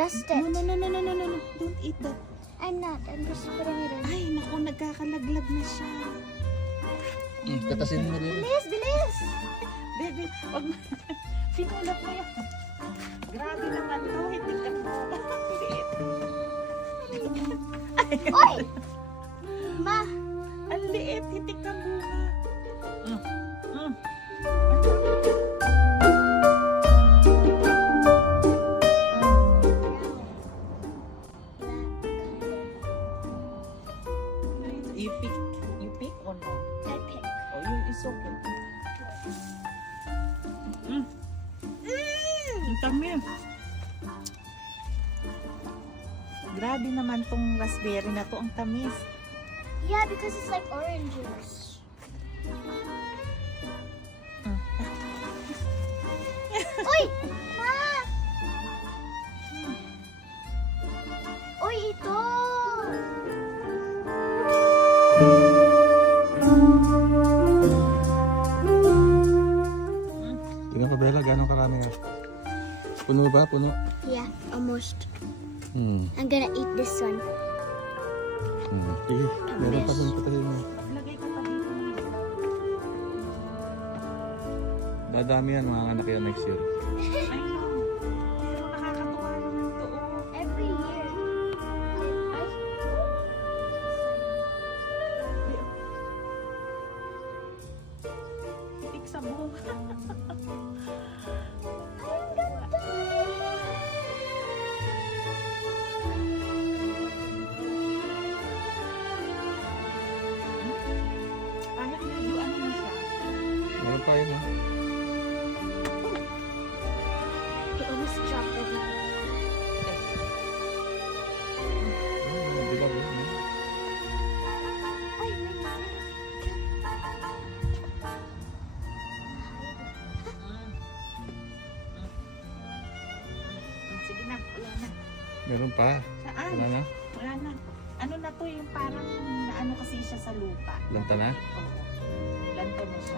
Dust it. No. Don't eat that. I'm not. I'm just putting it in. Ay, naku, nagkakalaglag na siya. Katasin mo din. Bilis! Bebe, wag mo. Pinulap mo yan. Grabe naman to. Hindi ka mo. Oy! Ma! Ang liit. Hitik ka muna. You pick or no? I pick. Oh, it's okay. Ang tamis. Grabe naman tong raspberry na to. Ang tamis. Yeah, because it's like orange juice. Oy! Ma! Oy, ito! Tingnan ko, Bella, gano'ng karami nga. Puno ba? Puno? Yeah, almost. Hmm. I'm gonna eat this one. Sige, meron pa dun patayin mo. Lagay ko pa dito. Dadami yan, mga anak yan next year. I know. Pero nakakatuwa naman to. Every year. Hitik sa buhok. Kahit medyo ano na siya. Meron pa yun, ha? I almost dropped it. Diba, bro? Ay, my God. Sige na, wala na. Meron pa. Saan? Wala na? Wala na. Ano na to, yung parang naano kasi siya sa lupa. Lanta na? Oo. Lanto na siya.